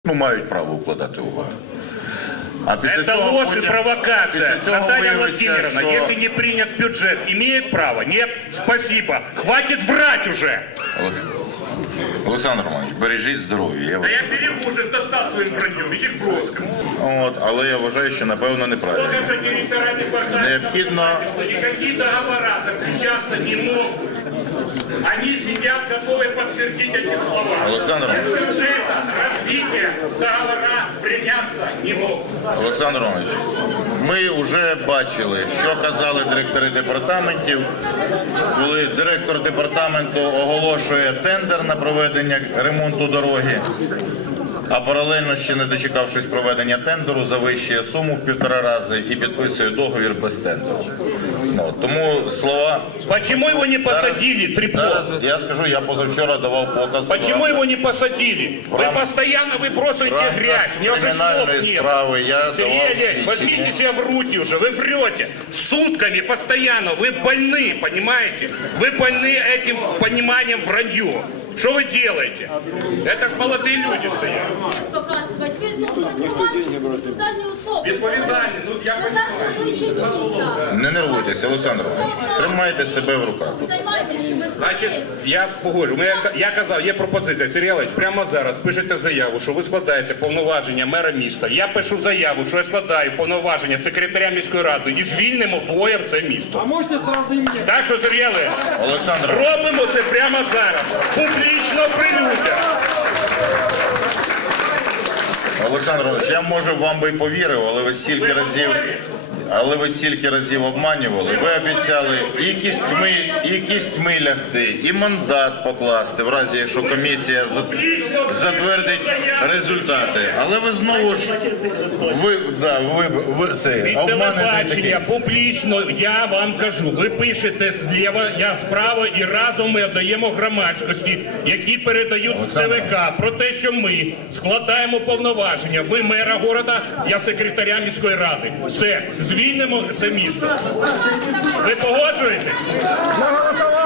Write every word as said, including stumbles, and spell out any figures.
Ну, мають право укладати угоду. А Это ложь и провокация. Наталья Владимировна, що... если не принят бюджет, имеет право? Нет? Спасибо. Хватит врать уже. Олександр Романович, бережіть здоров'я. Я, Да я берегу уже, достал своим враньем, иди к Бродскому. От, але я вважаю, що напевно неправильно. Сколько же директора департамента Необхідно... сказали, что никакие договора заключаться не могут. Они сидят, готовы подтвердить эти слова. Олександр Романович. Бюджета, развития, договора приняться не могут. Олександр Романович, ми вже бачили, що казали директори департаментів, коли директор департаменту оголошує тендер на проведення ремонту дороги, а паралельно, ще не дочекавшись проведення тендеру, завищує суму в півтора рази і підписує договір без тендеру. Ну, тому слова... Почему его не посадили, Трепов? Зараз, я скажу, я позавчора давав показ... Почему его не посадили? Вы рам... постоянно выбросываете грязь, мне уже слов нет. Справи я Сергей Олегович, возьмите себя в руки уже, вы врете. Сутками постоянно, вы больны, понимаете? Вы больны этим пониманием вранье. Что вы делаете? Это ж молодые люди стоят. Показувати. Ви, ну, відповідальні особи. Відповідальні, ну я На перше обличчя міста. Не нервуйтесь, Олександр Іванович. Тримайте себе в руках. Ви займаєтесь чимось Значить, корисним. я погоджу. Я, я казав, є пропозиція. Сергій Олегович, прямо зараз пишете заяву, що ви складаєте повноваження мера міста. Я пишу заяву, що я складаю повноваження секретаря міської ради і звільнимо вдвоє це місто. А можете сразу и мне? Так що, Сергій Олегович, Олександр, робимо це прямо зараз. Публічно при людях. Олександр Іванович, я може вам би й повірив, але ви стільки разів, але ви стільки разів обманювали. Ви обіцяли і кістьми, і кістьми лягти, і мандат покласти, в разі, якщо комісія затвердить результати. Але ви знову ж, ви, да, ви, ви це, Від обманете телебачення такі. публічно я вам кажу, ви пишете зліва, я справа і разом ми віддаємо громадськості, які передають в Олександр. ТВК про те, що ми складаємо повноваження. Ви мера города, я секретаря міської ради. Все, звільнимо це місто. Ви погоджуєтесь? На голосование!